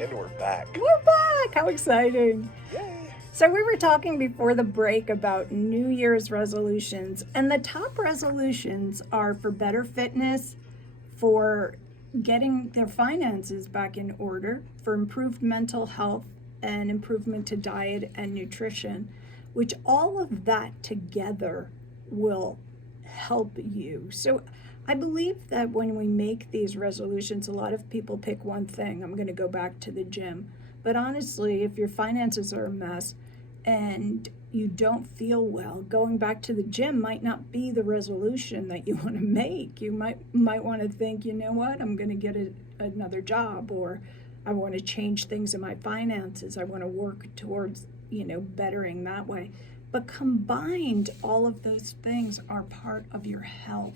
And we're back. We're back! How exciting! Yay! So, we were talking before the break about New Year's resolutions, and the top resolutions are for better fitness, for getting their finances back in order, for improved mental health, and improvement to diet and nutrition, which all of that together will help you. So, I believe that when we make these resolutions, a lot of people pick one thing. I'm going to go back to the gym. But honestly, if your finances are a mess and you don't feel well, going back to the gym might not be the resolution that you want to make. You might want to think, you know what, I'm going to get another job, or I want to change things in my finances. I want to work towards, bettering that way. But combined, all of those things are part of your health.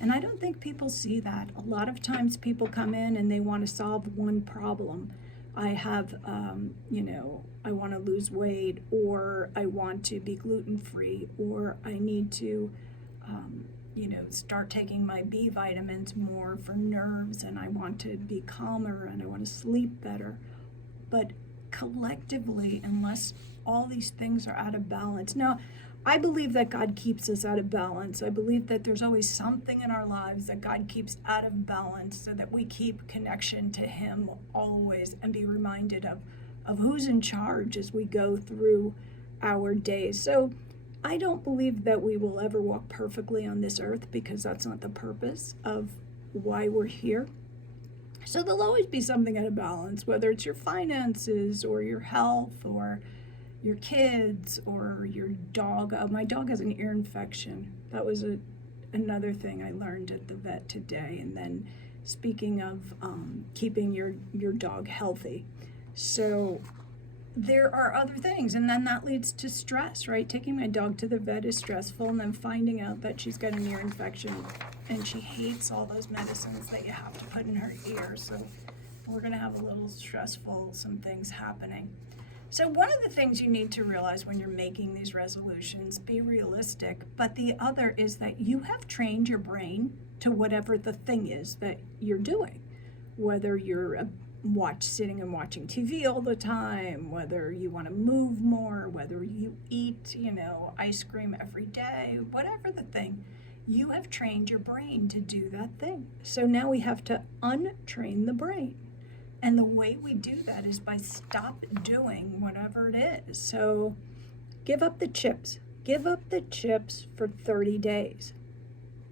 And I don't think people see that. A lot of times people come in and they want to solve one problem. I have, I want to lose weight, or I want to be gluten-free, or I need to, start taking my B vitamins more for nerves, and I want to be calmer, and I want to sleep better. But collectively, unless all these things are out of balance. Now, I believe that God keeps us out of balance. I believe that there's always something in our lives that God keeps out of balance so that we keep connection to Him always and be reminded of who's in charge as we go through our days. So I don't believe that we will ever walk perfectly on this earth, because that's not the purpose of why we're here. So there'll always be something out of balance, whether it's your finances or your health or your kids or your dog. My dog has an ear infection. That was another thing I learned at the vet today. And then speaking of keeping your dog healthy. So there are other things, and then that leads to stress, right? Taking my dog to the vet is stressful, and then finding out that she's got an ear infection and she hates all those medicines that you have to put in her ear. So we're gonna have a little stressful, some things happening. So one of the things you need to realize when you're making these resolutions, be realistic, but the other is that you have trained your brain to whatever the thing is that you're doing. Whether you're sitting and watching TV all the time, whether you want to move more, whether you eat, ice cream every day, whatever the thing, you have trained your brain to do that thing. So now we have to untrain the brain. And the way we do that is by stop doing whatever it is. So give up the chips. Give up the chips for 30 days.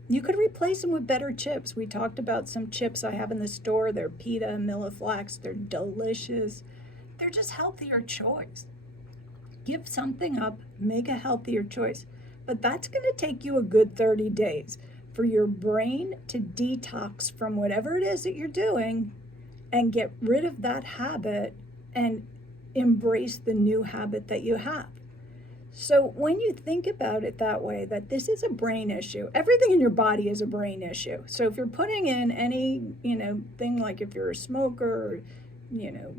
You could replace them with better chips. We talked about some chips I have in the store. They're pita and Milliflax. They're delicious. They're just healthier choice. Give something up, make a healthier choice. But that's going to take you a good 30 days for your brain to detox from whatever it is that you're doing and get rid of that habit and embrace the new habit that you have. So when you think about it that way, that this is a brain issue, everything in your body is a brain issue. So if you're putting in any, thing, like if you're a smoker, or,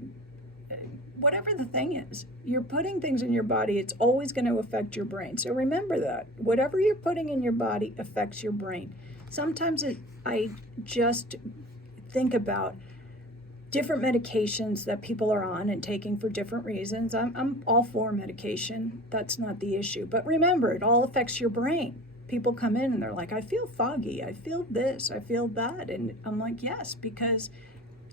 whatever the thing is, you're putting things in your body, it's always going to affect your brain. So remember that. Whatever you're putting in your body affects your brain. Sometimes I just think about different medications that people are on and taking for different reasons. I'm all for medication. That's not the issue. But remember, it all affects your brain. People come in and they're like, I feel foggy. I feel this. I feel that. And I'm like, yes, because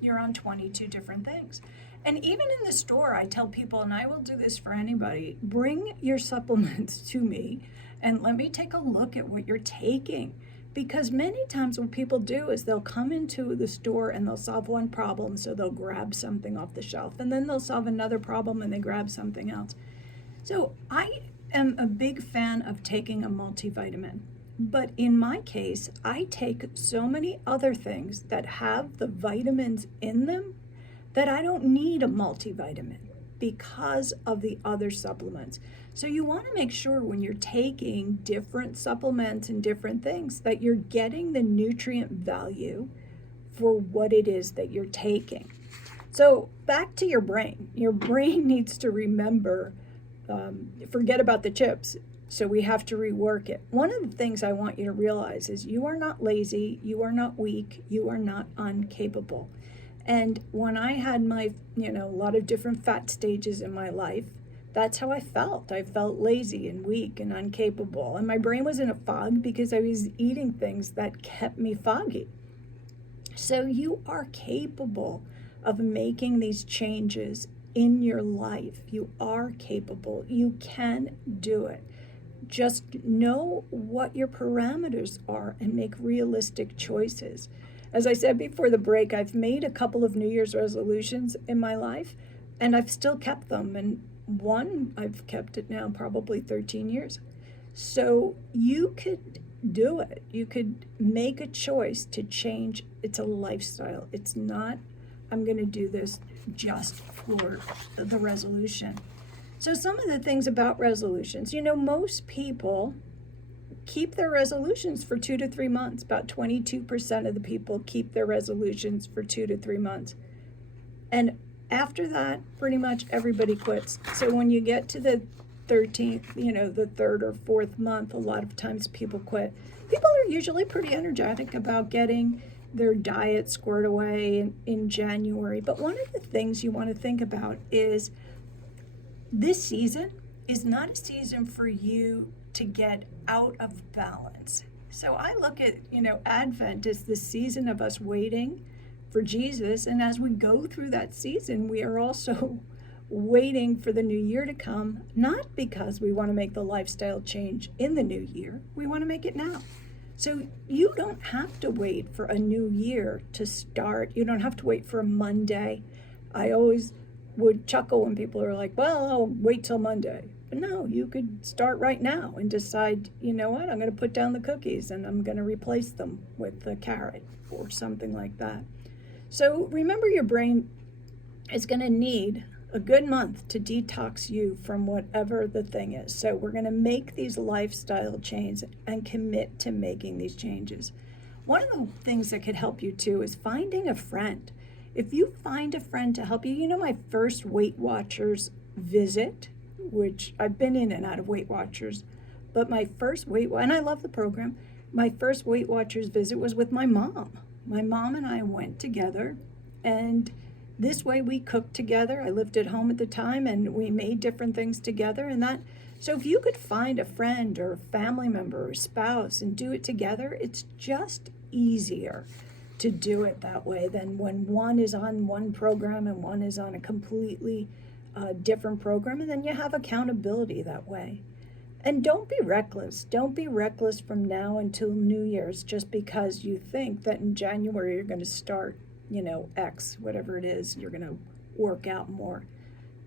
you're on 22 different things. And even in the store, I tell people, and I will do this for anybody, bring your supplements to me and let me take a look at what you're taking. Because many times what people do is they'll come into the store and they'll solve one problem, so they'll grab something off the shelf, and then they'll solve another problem and they grab something else. So I am a big fan of taking a multivitamin, but in my case, I take so many other things that have the vitamins in them that I don't need a multivitamin because of the other supplements. So you want to make sure when you're taking different supplements and different things that you're getting the nutrient value for what it is that you're taking. So back to your brain. Your brain needs to remember, forget about the chips. So we have to rework it. One of the things I want you to realize is you are not lazy, you are not weak, you are not incapable. And when I had my, a lot of different fat stages in my life, that's how I felt. I felt lazy and weak and incapable. And my brain was in a fog because I was eating things that kept me foggy. So you are capable of making these changes in your life. You are capable. You can do it. Just know what your parameters are and make realistic choices. As I said before the break, I've made a couple of New Year's resolutions in my life, and I've still kept them. And one, I've kept it now probably 13 years. So you could do it. You could make a choice to change. It's a lifestyle. It's not, I'm going to do this just for the resolution. So some of the things about resolutions, most people keep their resolutions for 2 to 3 months. About 22% of the people keep their resolutions for 2 to 3 months. And after that, pretty much everybody quits. So when you get to the 13th, the third or fourth month, a lot of times people quit. People are usually pretty energetic about getting their diet squared away in January. But one of the things you want to think about is this season is not a season for you to get out of balance. So I look at, Advent as the season of us waiting for Jesus. And as we go through that season, we are also waiting for the new year to come, not because we want to make the lifestyle change in the new year. We want to make it now. So you don't have to wait for a new year to start. You don't have to wait for a Monday. I always would chuckle when people are like, well, I'll wait till Monday. But no, you could start right now and decide, you know what, I'm going to put down the cookies and I'm going to replace them with a carrot or something like that. So remember, your brain is going to need a good month to detox you from whatever the thing is. So we're going to make these lifestyle changes and commit to making these changes. One of the things that could help you too is finding a friend. If you find a friend to help you, my first Weight Watchers visit, which I've been in and out of Weight Watchers, but my first and I love the program, my first Weight Watchers visit was with my mom. My mom and I went together, and this way we cooked together. I lived at home at the time, and we made different things together. So if you could find a friend or a family member or spouse and do it together, it's just easier to do it that way than when one is on one program and one is on a completely different program, and then you have accountability that way. And don't be reckless. Don't be reckless from now until New Year's just because you think that in January you're going to start, X, whatever it is, you're going to work out more.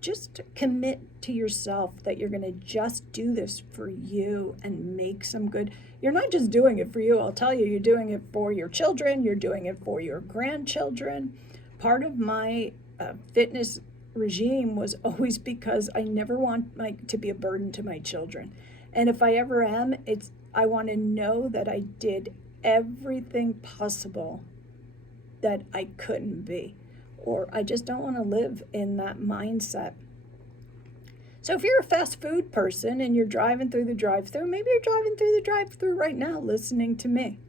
Just commit to yourself that you're going to just do this for you and make some good. You're not just doing it for you. I'll tell you, you're doing it for your children. You're doing it for your grandchildren. Part of my fitness regime was always because I never want to be a burden to my children. And if I ever am, I want to know that I did everything possible that I couldn't be. Or I just don't want to live in that mindset. So if you're a fast food person and you're driving through the drive-thru, maybe you're driving through the drive-thru right now listening to me.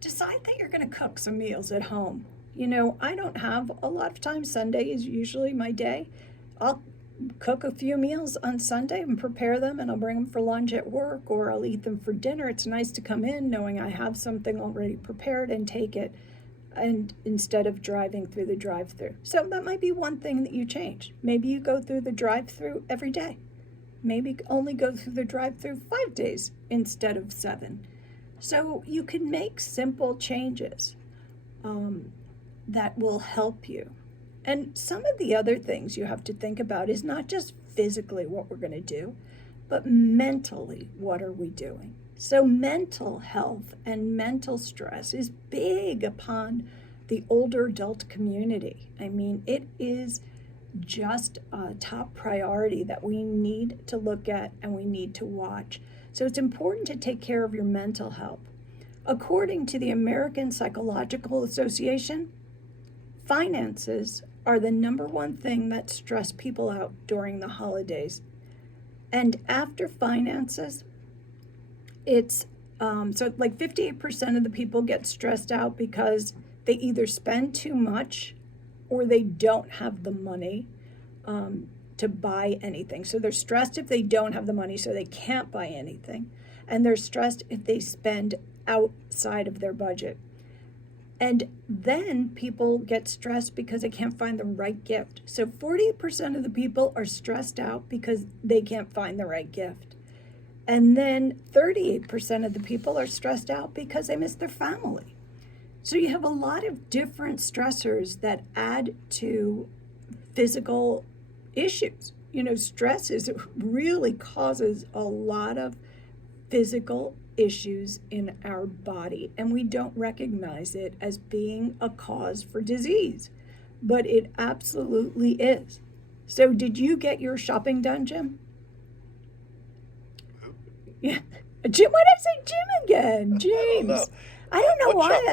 Decide that you're going to cook some meals at home. I don't have a lot of time. Sunday is usually my day. I'll cook a few meals on Sunday and prepare them, and I'll bring them for lunch at work, or I'll eat them for dinner. It's nice to come in knowing I have something already prepared and take it, and instead of driving through the drive-thru. So that might be one thing that you change. Maybe you go through the drive-thru every day. Maybe only go through the drive-thru 5 days instead of 7. So you can make simple changes that will help you. And some of the other things you have to think about is not just physically what we're going to do, but mentally, what are we doing? So mental health and mental stress is big upon the older adult community. I mean, it is just a top priority that we need to look at and we need to watch. So it's important to take care of your mental health. According to the American Psychological Association, finances are the number one thing that stress people out during the holidays. And after finances, it's so like 58% of the people get stressed out because they either spend too much or they don't have the money to buy anything. So they're stressed if they don't have the money, so they can't buy anything. And they're stressed if they spend outside of their budget. And then people get stressed because they can't find the right gift. So 40% of the people are stressed out because they can't find the right gift. And then 38% of the people are stressed out because they miss their family. So you have a lot of different stressors that add to physical issues. Stress really causes a lot of physical issues in our body, and we don't recognize it as being a cause for disease, but it absolutely is. So did you get your shopping done, Jim? Yeah. Jim, why did I say Jim again? James. I don't know why shopping?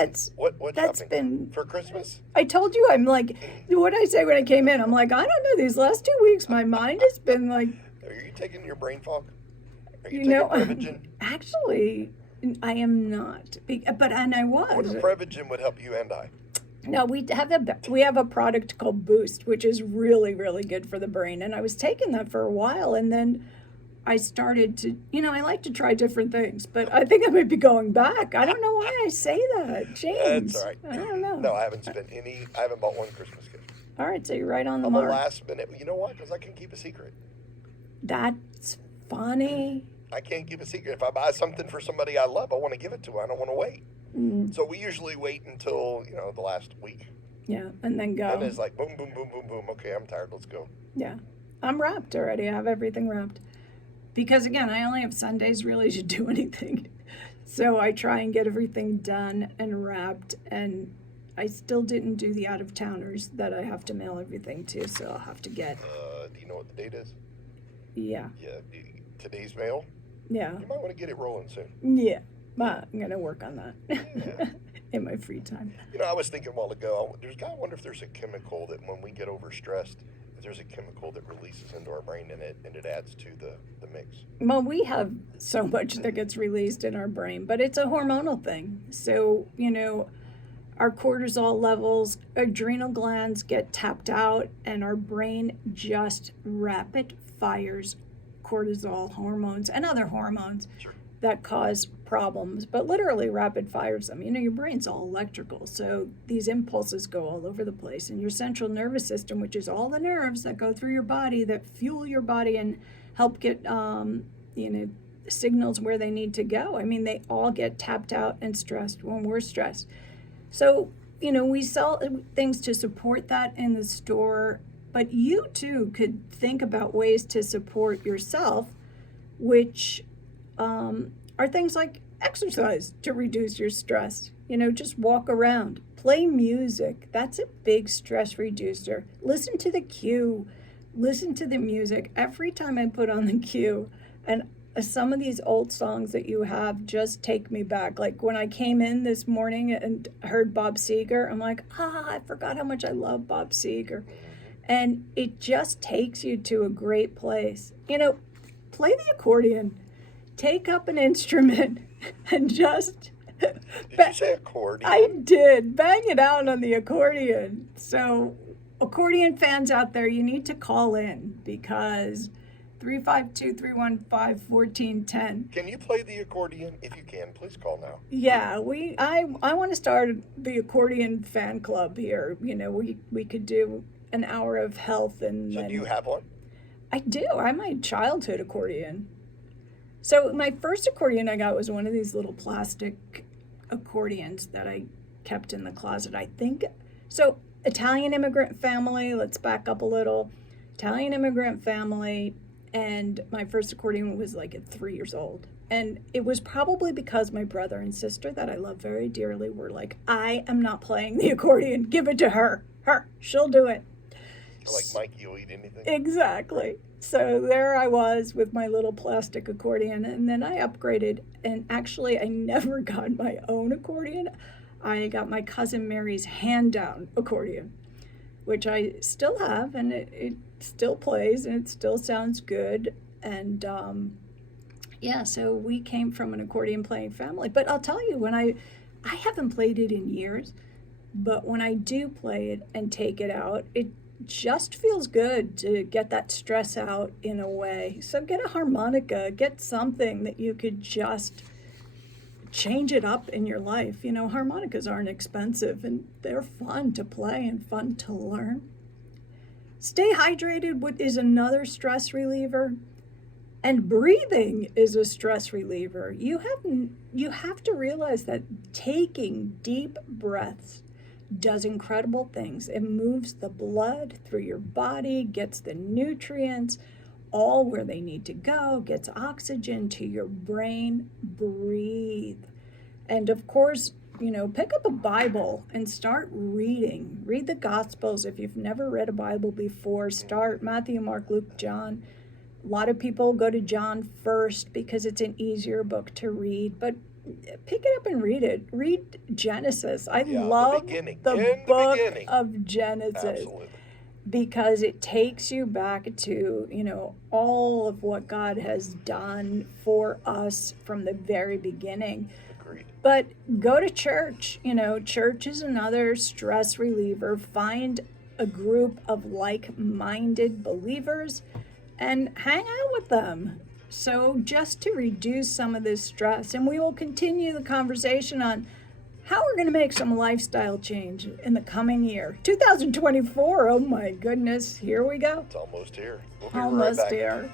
that's shopping? been For Christmas? I told you, I'm like, what did I say when I came in? I'm like, I don't know, these last 2 weeks my mind has been like, Are you taking your brain fog? Are you you know, taking Prevagen? actually I am not, and I was. What if Prevagen would help you and I? No, we have a product called Boost, which is really, really good for the brain. And I was taking that for a while, and then I started to, I like to try different things, but I think I might be going back. I don't know why I say that, James. That's all right. I don't know. No, I haven't bought one Christmas gift. All right, so you're right on the I'm mark. a last minute. You know why? Because I can keep a secret. That's funny. I can't keep a secret. If I buy something for somebody I love, I want to give it to her. I don't want to wait. So we usually wait until, the last week. Yeah, and then go. And it's like boom, boom, boom, boom, boom. Okay, I'm tired. Let's go. Yeah, I'm wrapped already. I have everything wrapped. Because again, I only have Sundays really to do anything. So I try and get everything done and wrapped. And I still didn't do the out-of-towners that I have to mail everything to. So I'll have to get. Do you know what the date is? Yeah. Yeah. Today's mail? Yeah. You might want to get it rolling soon. Yeah. I'm going to work on that Yeah. in my free time. I was thinking a while ago, I wonder if there's a chemical that when we get overstressed, if there's a chemical that releases into our brain and it adds to the mix. Well, we have so much that gets released in our brain, but it's a hormonal thing. So, our cortisol levels, adrenal glands get tapped out, and our brain just rapid fires cortisol hormones and other hormones that cause problems, but literally rapid fires them. Your brain's all electrical, so these impulses go all over the place. And your central nervous system, which is all the nerves that go through your body, that fuel your body and help get, signals where they need to go. They all get tapped out and stressed when we're stressed. So, we sell things to support that in the store, but you too could think about ways to support yourself, which are things like exercise to reduce your stress. Just walk around, play music. That's a big stress reducer. Listen to the cue, listen to the music. Every time I put on the cue, and some of these old songs that you have just take me back. Like when I came in this morning and heard Bob Seger, I'm like, I forgot how much I love Bob Seger. And it just takes you to a great place. Play the accordion. Take up an instrument and just... Did you say accordion? I did. Bang it out on the accordion. So, accordion fans out there, you need to call in because 352-315-1410. Can you play the accordion? If you can, please call now. Yeah, I want to start the accordion fan club here. We could do an hour of health and So do you have one? I do. I'm my childhood accordion. So my first accordion I got was one of these little plastic accordions that I kept in the closet, I think. So Italian immigrant family, let's back up a little. Italian immigrant family, and my first accordion was like at 3 years old. And it was probably because my brother and sister that I love very dearly were like, I am not playing the accordion. Give it to her. She'll do it. So like Mikey will eat anything? Exactly. So there I was with my little plastic accordion, and then I upgraded, and actually I never got my own accordion. I got my cousin Mary's hand-down accordion, which I still have, and it still plays, and it still sounds good. And so we came from an accordion playing family. But I'll tell you, when I haven't played it in years, But when I do play it and take it out, it just feels good to get that stress out in a way. So get a harmonica, get something that you could just change it up in your life. You know, harmonicas aren't expensive and they're fun to play and fun to learn. Stay hydrated, what is another stress reliever. And breathing is a stress reliever. You have to realize that taking deep breaths does incredible things. It moves the blood through your body, gets the nutrients all where they need to go, gets oxygen to your brain. Breathe. And of course, you know, pick up a Bible and start reading. Read the Gospels. If you've never read a Bible before, start Matthew, Mark, Luke, John. A lot of people go to John first because it's an easier book to read, but pick it up and read it. Read Genesis. I love the book of Genesis. Absolutely. Because it takes you back to, you know, all of what God has done for us from the very beginning. Agreed. But go to church. You know, church is another stress reliever. Find a group of like-minded believers and hang out with them. So just to reduce some of this stress, and we will continue the conversation on how we're going to make some lifestyle change in the coming year. 2024, oh my goodness, here we go. It's almost here. We'll be Almost right back. here.